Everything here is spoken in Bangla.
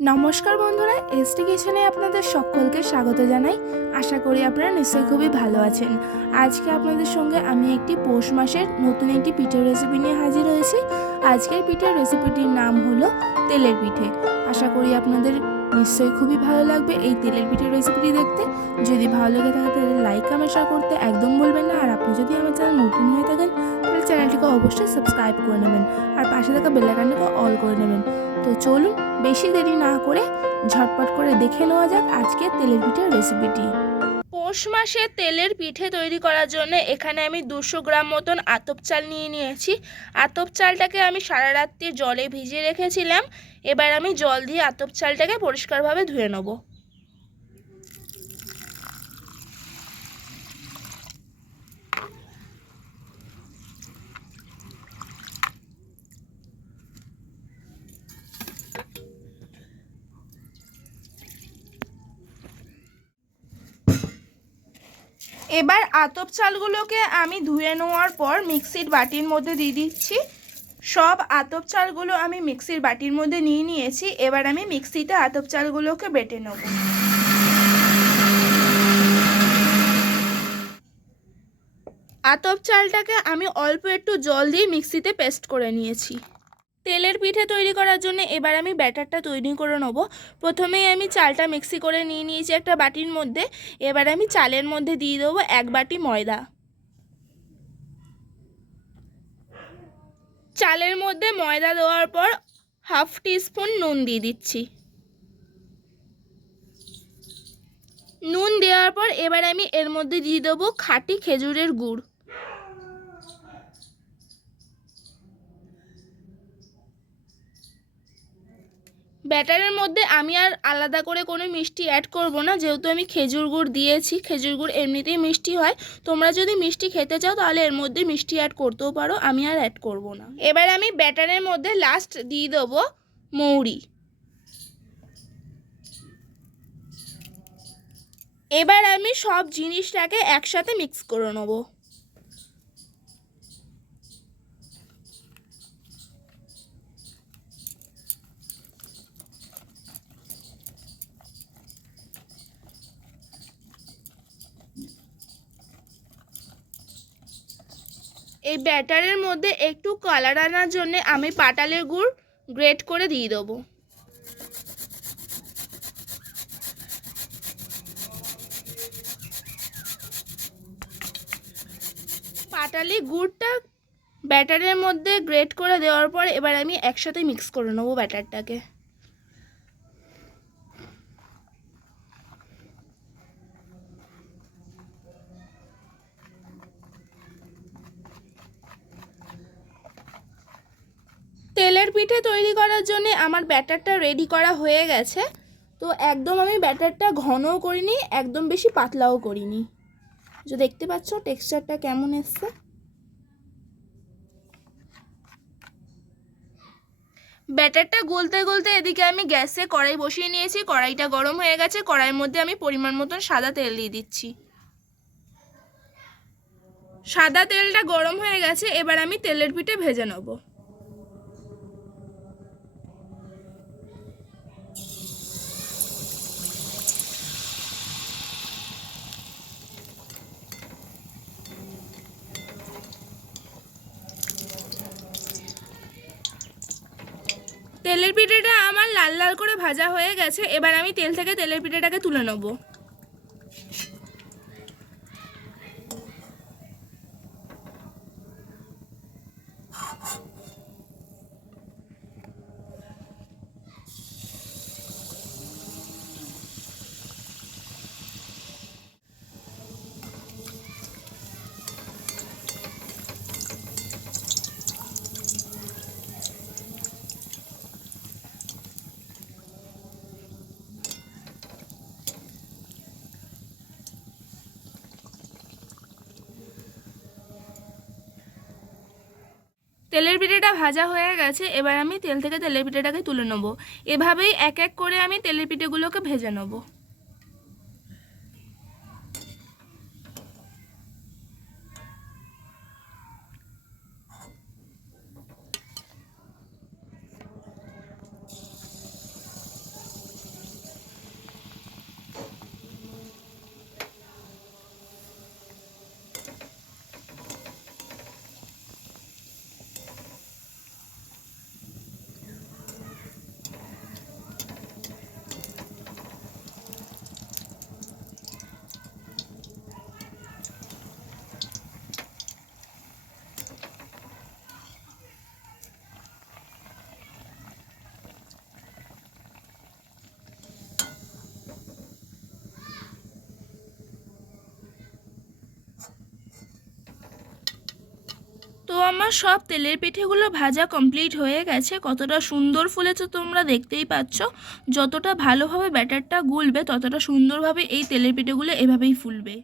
নমস্কার বন্ধুরা, এসটি কিচেনে আপনাদের সকলকে স্বাগত জানাই। আশা করি আপনারা নিশ্চয়ই খুবই ভালো আছেন। আজকে আপনাদের সঙ্গে আমি একটি পৌষ মাসের নতুন একটি পিঠের রেসিপি নিয়ে হাজির হয়েছি। আজকের পিঠের রেসিপিটির নাম হলো তেলের পিঠে। আশা করি আপনাদের নিশ্চয়ই খুবই ভালো লাগবে এই তেলের পিঠের রেসিপিটি দেখতে। যদি ভালো লেগে থাকে তাহলে লাইক কমেন্ট শেয়ার করতে একদম ভুলবেন না। আর আপনি যদি আমার চ্যানেল নতুন হয়ে থাকেন তাহলে চ্যানেলটিকে অবশ্যই সাবস্ক্রাইব করে নেবেন আর পাশে থাকা বেল আইকনটিকে অল করে নেবেন। তো চলুন বেশি দেরি না করে ঝটপট করে দেখে নেওয়া যাক আজকের তেলের পিঠের রেসিপিটি। পৌষ মাসে তেলের পিঠে তৈরি করার জন্য এখানে আমি 200 গ্রাম মতন আতপ চাল নিয়ে নিয়েছি। আতপ চালটাকে আমি সারা রাত্রি জলে ভিজিয়ে রেখেছিলাম। এবার আমি জল দিয়ে আতপ চালটাকে পরিষ্কারভাবে ধুয়ে নেব। এবার আতপ চালগুলোকে আমি ধুয়ে নেওয়ার পর মিক্সির বাটির মধ্যে দিয়ে দিচ্ছি। সব আতপ চালগুলো আমি মিক্সির বাটির মধ্যে নিয়ে নিয়েছি। এবার আমি মিক্সিতে আতপ চালগুলোকে বেটে নেব। আতপ চালটাকে আমি অল্প একটু জল দিয়ে মিক্সিতে পেস্ট করে নিয়েছি। তেলের পিঠে তৈরি করার জন্য এবার আমি ব্যাটারটা তৈরি করে নেব। প্রথমেই আমি চালটা মিক্সি করে নিয়ে নিয়েছি একটা বাটির মধ্যে। এবার আমি চালের মধ্যে দিয়ে দেবো 1 বাটি ময়দা। চালের মধ্যে ময়দা দেওয়ার পর হাফ টিস্পুন নুন দিয়ে দিচ্ছি। নুন দেওয়ার পর এবার আমি এর মধ্যে দিয়ে দেবো খাঁটি খেজুরের গুড়। ব্যাটারের মধ্যে আমি আর আলাদা করে কোনো মিষ্টি অ্যাড করব না, যেহেতু আমি খেজুর গুড় দিয়েছি। খেজুর গুড় এমনিতেই মিষ্টি হয়। তোমরা যদি মিষ্টি খেতে চাও তাহলে এর মধ্যে মিষ্টি অ্যাড করতেও পারো, আমি আর অ্যাড করব না। এবার আমি ব্যাটারের মধ্যে লাস্ট দিয়ে দেবো মৌরি। এবার আমি সব জিনিসটাকে একসাথে মিক্স করে নেব। এই ব্যাটারের মধ্যে একটু কালার আনার জন্য আমি পাটালের গুড় গ্রেট করে দিয়ে দেবো। পাটালি গুড়টা ব্যাটারের মধ্যে গ্রেট করে দেওয়ার পর এবার আমি একসাথে মিক্স করে নেবো ব্যাটারটাকে। তেলের পিঠে তৈরি করার জন্য আমার ব্যাটারটা রেডি করা হয়ে গেছে। তো একদম আমি ব্যাটারটা ঘনও করিনি, একদম বেশি পাতলাও করিনি। যে দেখতে পাচ্ছ টেক্সচারটা কেমন এসছে। ব্যাটারটা গলতে গলতে এদিকে আমি গ্যাসে কড়াই বসিয়ে নিয়েছি। কড়াইটা গরম হয়ে গেছে। কড়াইয়ের মধ্যে আমি পরিমাণ মতন সাদা তেল দিয়ে দিচ্ছি। সাদা তেলটা গরম হয়ে গেছে। এবার আমি তেলের পিঠে ভেজে নেব। তেলের পিঠেটা আমার লাল লাল করে ভাজা হয়ে গেছে। এবার আমি তেল থেকে তেলের পিঠেটাকে তুলে নেব। তেলের পিঠেটা ভাজা হয়ে গেছে। এবার আমি তেল থেকে তেলের পিঠেটাকে তুলে নেব। এভাবেই এক এক করে আমি তেলের পিঠেগুলোকে ভেজে নেব। আমার সব তেলের পিঠেগুলো ভাজা কমপ্লিট হয়ে গেছে। কতটা সুন্দর ফুলেছে তোমরা দেখতেই পাচ্ছ। যতটা ভালোভাবে ব্যাটারটা গুলবে ততটা সুন্দরভাবে এই তেলের পিঠেগুলো এভাবেই ফুলবে।